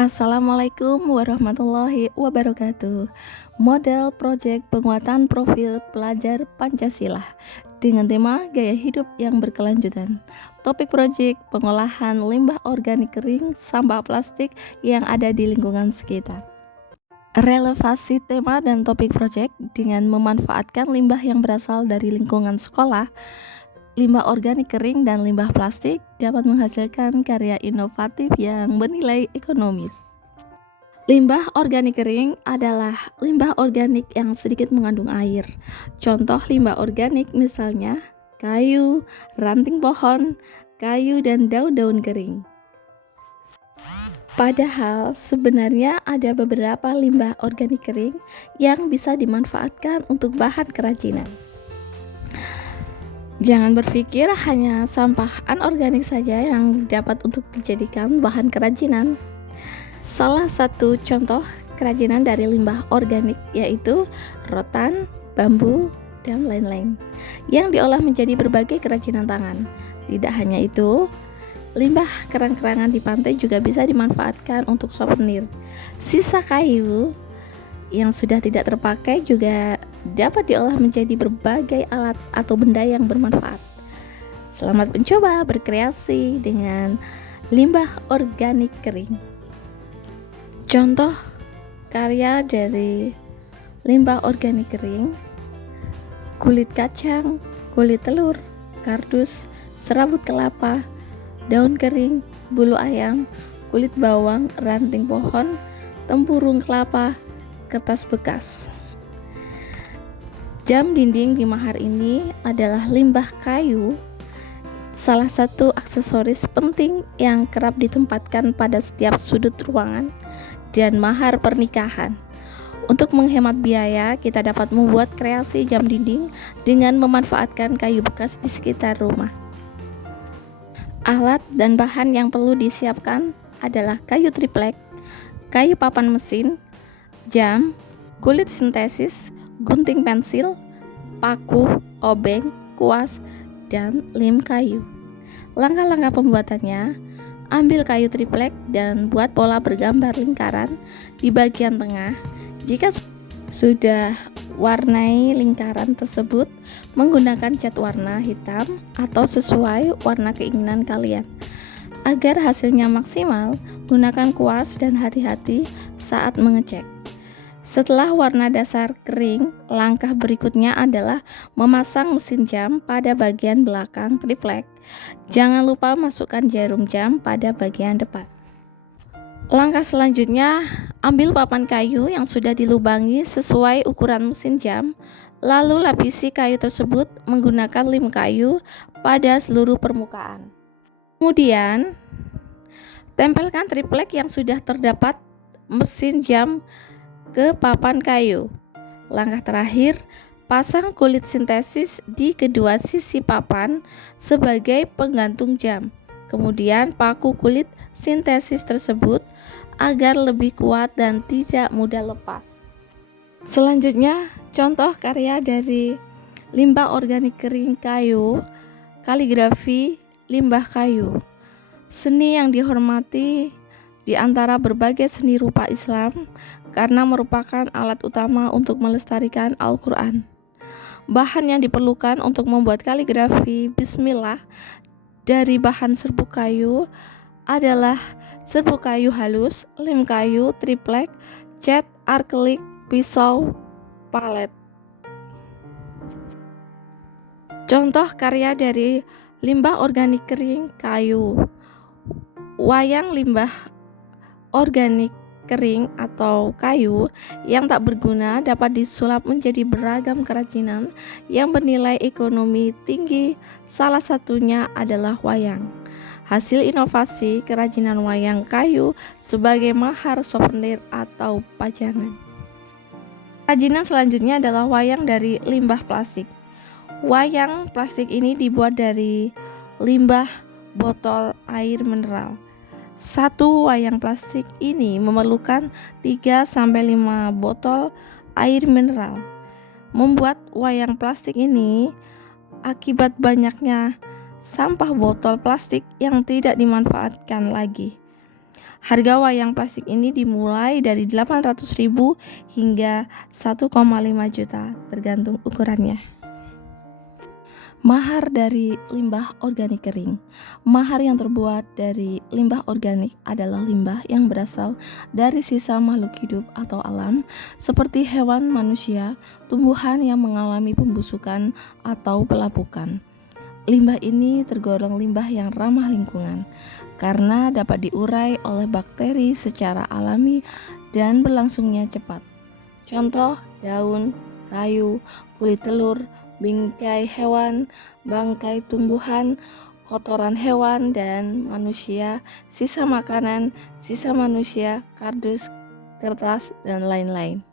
Assalamualaikum warahmatullahi wabarakatuh. Model proyek penguatan profil pelajar Pancasila dengan tema gaya hidup yang berkelanjutan. Topik proyek pengolahan limbah organik kering sampah plastik yang ada di lingkungan sekitar. Relevasi tema dan topik proyek dengan memanfaatkan limbah yang berasal dari lingkungan sekolah. Limbah organik kering dan limbah plastik dapat menghasilkan karya inovatif yang bernilai ekonomis. Limbah organik kering adalah limbah organik yang sedikit mengandung air. Contoh limbah organik misalnya kayu, ranting pohon, kayu, dan daun-daun kering. Padahal sebenarnya ada beberapa limbah organik kering yang bisa dimanfaatkan untuk bahan kerajinan. Jangan berpikir hanya sampah anorganik saja yang dapat untuk dijadikan bahan kerajinan. Salah satu contoh kerajinan dari limbah organik yaitu rotan, bambu, dan lain-lain yang diolah menjadi berbagai kerajinan tangan. Tidak hanya itu, limbah kerang-kerangan di pantai juga bisa dimanfaatkan untuk souvenir. Sisa kayu yang sudah tidak terpakai juga dapat diolah menjadi berbagai alat atau benda yang bermanfaat. Selamat mencoba berkreasi dengan limbah organik kering. Contoh karya dari limbah organik kering: kulit kacang, kulit telur, kardus, serabut kelapa, daun kering, bulu ayam, kulit bawang, ranting pohon, tempurung kelapa, kertas bekas. Jam dinding di mahar ini adalah limbah kayu, salah satu aksesoris penting yang kerap ditempatkan pada setiap sudut ruangan dan mahar pernikahan. Untuk menghemat biaya, kita dapat membuat kreasi jam dinding dengan memanfaatkan kayu bekas di sekitar rumah. Alat dan bahan yang perlu disiapkan adalah kayu triplek, kayu papan mesin, jam, kulit sintesis, gunting pensil, paku, obeng, kuas, dan lem kayu. Langkah-langkah pembuatannya: ambil kayu triplek dan buat pola bergambar lingkaran di bagian tengah. Jika sudah warnai lingkaran tersebut menggunakan cat warna hitam atau sesuai warna keinginan kalian. Agar hasilnya maksimal, gunakan kuas dan hati-hati saat mengecek. Setelah warna dasar kering, langkah berikutnya adalah memasang mesin jam pada bagian belakang triplek. Jangan lupa masukkan jarum jam pada bagian depan. Langkah selanjutnya, ambil papan kayu yang sudah dilubangi sesuai ukuran mesin jam, lalu lapisi kayu tersebut menggunakan lem kayu pada seluruh permukaan. Kemudian, tempelkan triplek yang sudah terdapat mesin jam ke papan kayu. Langkah terakhir, pasang kulit sintesis di kedua sisi papan sebagai penggantung jam. Kemudian paku kulit sintesis tersebut agar lebih kuat dan tidak mudah lepas. Selanjutnya, contoh karya dari limbah organik kering kayu, kaligrafi limbah kayu. Seni yang dihormati di antara berbagai seni rupa Islam karena merupakan alat utama untuk melestarikan Al-Quran. Bahan yang diperlukan untuk membuat kaligrafi Bismillah dari bahan serbuk kayu adalah serbuk kayu halus, lem kayu, triplek, cat, akrilik, pisau, palet. Contoh karya dari limbah organik kering kayu: wayang limbah organik kering atau kayu yang tak berguna dapat disulap menjadi beragam kerajinan yang bernilai ekonomi tinggi. Salah satunya adalah wayang. Hasil inovasi kerajinan wayang kayu sebagai mahar souvenir atau pajangan. Kerajinan selanjutnya adalah wayang dari limbah plastik. Wayang plastik ini dibuat dari limbah botol air mineral. Satu wayang plastik ini memerlukan 3-5 botol air mineral. Membuat wayang plastik ini akibat banyaknya sampah botol plastik yang tidak dimanfaatkan lagi. Harga wayang plastik ini dimulai dari 800.000 hingga 1,5 juta tergantung ukurannya. Mahar dari limbah organik kering. Mahar yang terbuat dari limbah organik adalah limbah yang berasal dari sisa makhluk hidup atau alam, seperti hewan, manusia, tumbuhan yang mengalami pembusukan atau pelapukan. Limbah ini tergolong limbah yang ramah lingkungan karena dapat diurai oleh bakteri secara alami dan berlangsungnya cepat. Contoh, daun, kayu, kulit telur, bingkai hewan, bangkai tumbuhan, kotoran hewan dan manusia, sisa makanan, sisa manusia, kardus, kertas, dan lain-lain.